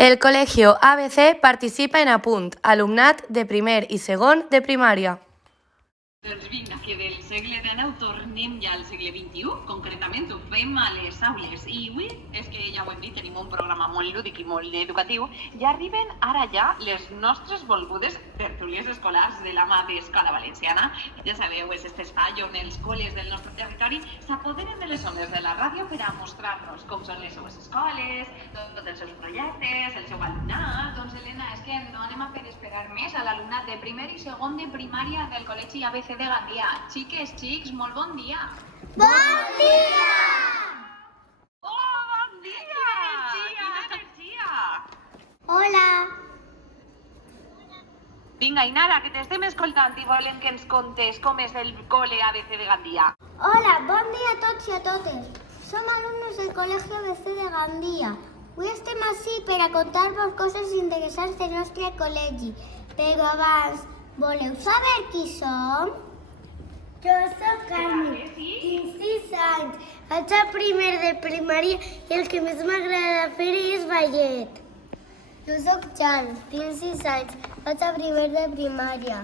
El Colegio ABC participa en Apunt, alumnat de primer i segon de primària. Doncs vinga, que del segle XIX tornem ja al segle XXI, concretament ho fem a les aules. I avui, és que ja ho hem dit, tenim un programa molt lúdic i molt educatiu. Ja arriben ara ja les nostres volgudes tertúlies escolars de la mà d'Escola Valenciana. Ja sabeu, és aquest espai on els col·les del nostre territori s'apoderen de les ones de la ràdio per a mostrar-nos com són les seues escoles, tots els seus projectes, el seu alumnat. Doncs Helena, és que no anem a fer esperar més a l'alumnat de primer i segon de primària del Col·legi ABC de Gandia. Xiques, xics, molt bon dia! Bon dia! Oh, bon dia! Quina energia! Hola! Vinga, Inara, que t'estem escoltant i volem que ens contes com és el col·le ABC de Gandia. Hola, bon dia a tots i a totes. Som alumnes del Col·legi ABC de Gandia. Avui estem ací per a contar-vos coses interessants del nostre col·legi. Però abans, voleu saber qui som? Jo soc Carmen, tinc 6 anys, vaig a primer de primària i el que més m'agrada fer és ballet. Jo soc Jan, tinc 6 anys, vaig a primer de primària.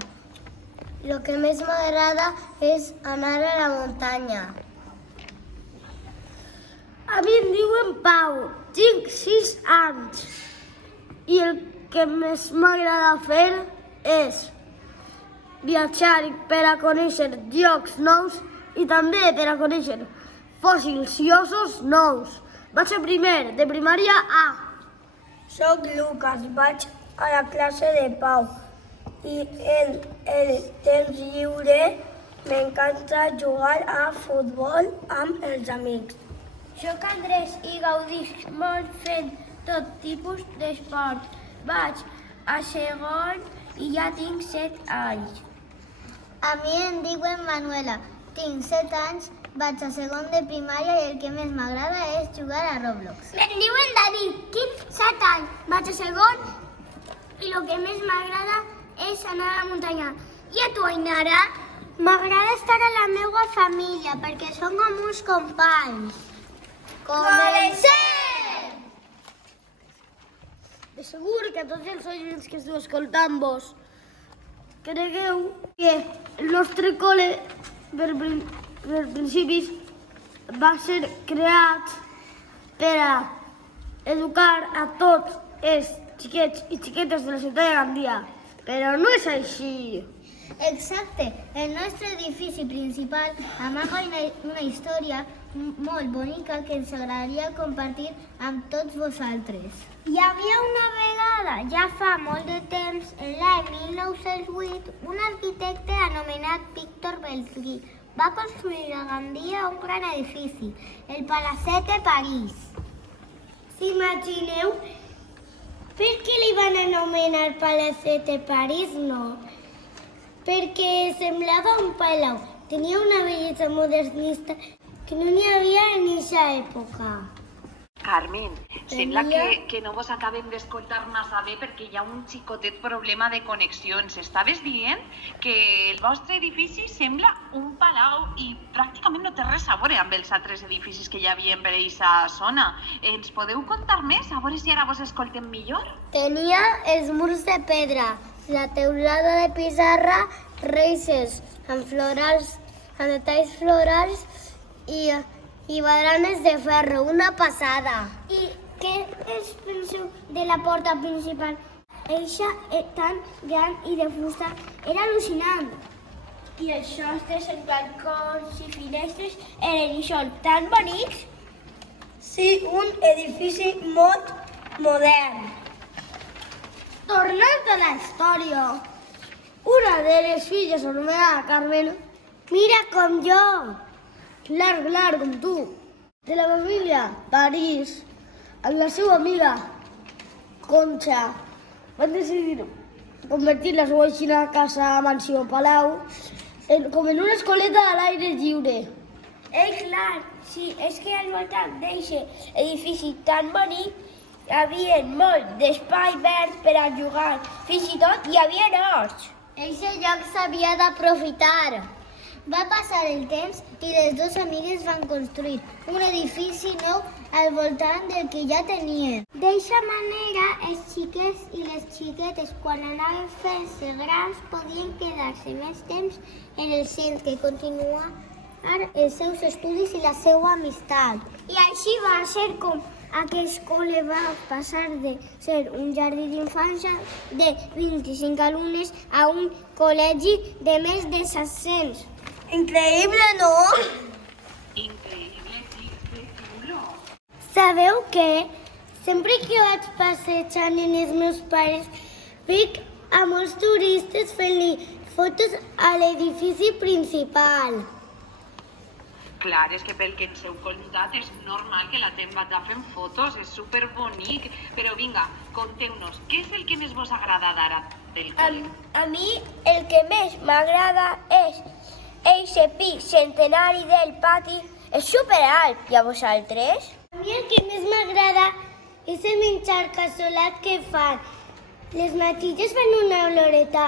El que més m'agrada és anar a la muntanya. A mi em diuen Pau, tinc 6 anys i el que més m'agrada fer és viatjar per a conèixer llocs nous i també per a conèixer fòssils i ossos nous. Vaig a primer de primària A. Soc Lucas, vaig a la classe de Pau i en el temps lliure m'encanta jugar a futbol amb els amics. Soc Andrés i gaudisc molt fent tot tipus d'esport. Vaig a segon i ja tinc 7 anys. A mi em diuen Manuela, tinc 7 anys, vaig a segon de primària i el que més m'agrada és jugar a Roblox. Em diuen David, tinc 7 anys, vaig a segon i el que més m'agrada és anar a la muntanya. I a tu, Ainara? M'agrada estar a la meva família perquè som com uns companys. Comencem! De segur que tots els oients que esteu escoltant-vos cregueu que el nostre col·le per principis va ser creat per a educar a tots els xiquets i xiquetes de la ciutat de Gandia, però no és així. Exacte, el nostre edifici principal amaga una història molt bonica que ens agradaria compartir amb tots vosaltres. Hi havia una vegada, ja fa molt de temps, en l'any 1908, un arquitecte anomenat Víctor Bellsguy va construir a Gandia un gran edifici, el Palacete de París. S'imagineu per què li van anomenar Palacete de París? No, perquè semblava un palau, tenia una bellesa modernista que no n'hi havia en aquesta època. Carmen, sembla que no vos acabem d'escoltar massa bé perquè hi ha un xicotet problema de connexió. Ens estaves dient que el vostre edifici sembla un palau i pràcticament no té res a veure amb els altres edificis que hi havia per aquesta zona. Ens podeu contar més? A veure si ara vos escoltem millor. Tenia els murs de pedra, la teulada de pissarra, reixes amb detalls florals i baranes de ferro, una passada. I què es penseu de la porta principal? Eixa tan gran i de fusta era al·lucinant. I els sostres, els balcons i finestres eren i són tan bonics? Sí, un edifici molt modern. Tornant a la història, una de les filles anomenada Carmen, mira com jo, clar, com tu, de la família París, amb la seva amiga Concha, van decidir convertir la seva casa, mansió, palau, com en una escoleta a l'aire lliure. Clar, sí, és que al voltant d'aquest edifici tan bonic hi havia molt d'espai verd per a jugar, fins i tot hi havia horts. Eixe lloc s'havia d'aprofitar. Va passar el temps i les dues amigues van construir un edifici nou al voltant del que ja tenien. D'eixa manera, els xiquets i les xiquetes, quan anaven fent-se grans, podien quedar-se més temps en el centre i continuar els seus estudis i la seva amistat. I així va ser com aquest col·le va passar de ser un jardí d'infància de 25 alumnes a un col·legi de més de 700. Increïble, no? Increïble, xics, que xulo. Sabeu què? Sempre que vaig passejant amb els meus pares, veig a molts turistes fent-li fotos a l'edifici principal. Clar, és que pel que ens heu contat és normal que la gent vagi fent fotos, és superbonic. Però vinga, conteu-nos, què és el que més vos agrada d'ara del col·le? A mi el que més m'agrada és eixe pic centenari del pati. És superalt. I a vosaltres? A mi el que més m'agrada és el menjar casolat que fan. Les matilles fan una oloreta.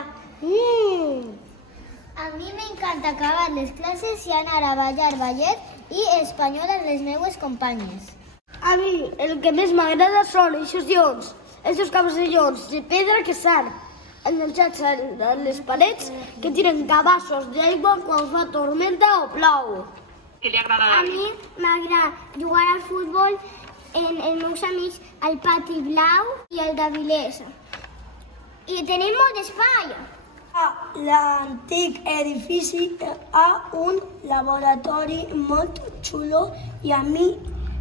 A mi m'encanta acabar les classes i anar a ballar ballet i espanyol amb les meues companyes. A mi el que més m'agrada són aquests cabasellons de pedra que s'han enganxats a les parets que tiren cabassos d'aigua quan fa tormenta o plou. Què li agrada A a mi m'agrada jugar al futbol amb els meus amics al pati blau i al d'Avilés. I tenim molt d'espai. A l'antic edifici hi ha un laboratori molt xulo i a mi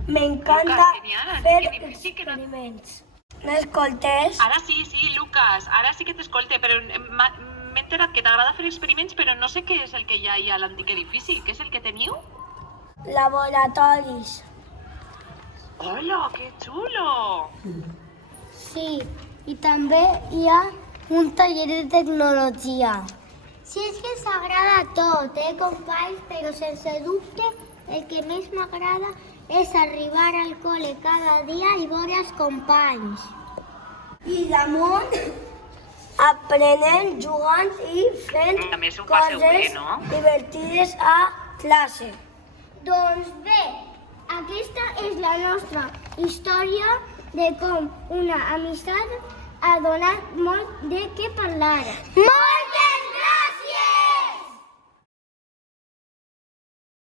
m'encanta Lucas, genial, fer antic edifici que no- experiments. M'escoltes? Ara sí, Lucas, ara sí que t'escolte, però m'he enterat que t'agrada fer experiments, però no sé què és el que hi ha a l'antic edifici. Què és el que teniu? Laboratoris. Hola, que xulo! Sí, i també hi ha un taller de tecnologia. Sí, és que s'agrada tot, companys? Però sense dubte el que més m'agrada és arribar al col·le cada dia i veure els companys. I damunt, aprenent, jugant i fent A més, ho passeu bé, coses no? divertides a classe. Doncs bé, aquesta és la nostra història de com una amistat ha donat molt de què parlar. Molt